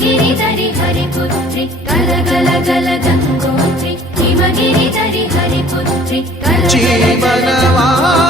हिमगिरिधरि हरिपुत्रि कलगलगल गङ्गोत्रि हिमगिरिधरि हरिपुत्रि जीवनवाहिनी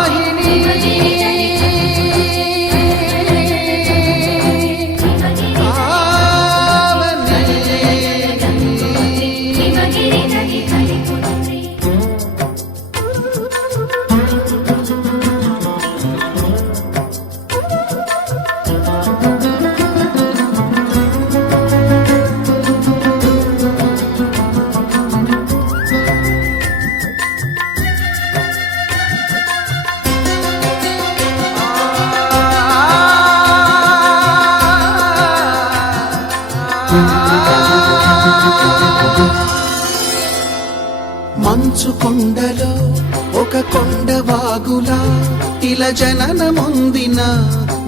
మంచు కొండలో ఒక కొండ వాగులా ఇలా జననముందిన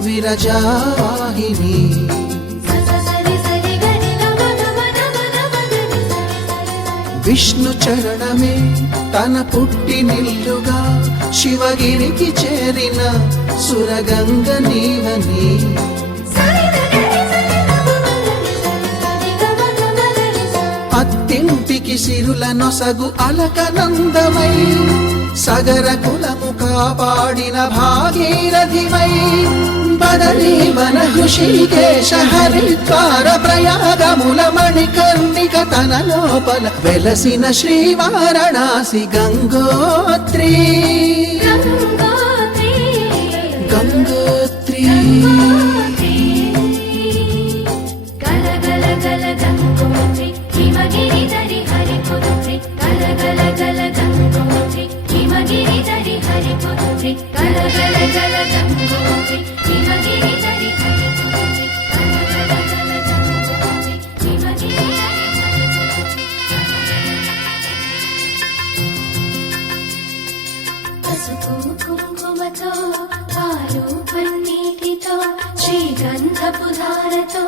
విరజావాహిని విష్ణు చరణమే తన పుట్టినిల్లుగా శివగిరికి చేరిన సురగంగ నీవని అత్తింటికి సిరుల నొసగు అలకనందమై సగర కులము కాపాడిన భాగీరథివై బదరీ వన హృషికేశ హరిద్వార ప్రయాగముల మణికర్ణిక తన లోపల వెలసిన శ్రీవారణాసి గంగోత్రి గంగోత్రి हिमगिरिधरि हरिपुत्रि कलगलगल गङ्गोत्रि हिमगिरिधरि हरिपुत्रि कलगलगल गङ्गोत्रि हिमगिरिधरि हरिपुत्रि कलगलगल गङ्गोत्रि हिमगिरिधरि पसुपु कुङ्कुमतो पालु पन्नीटितो श्रीगन्धपुधारतो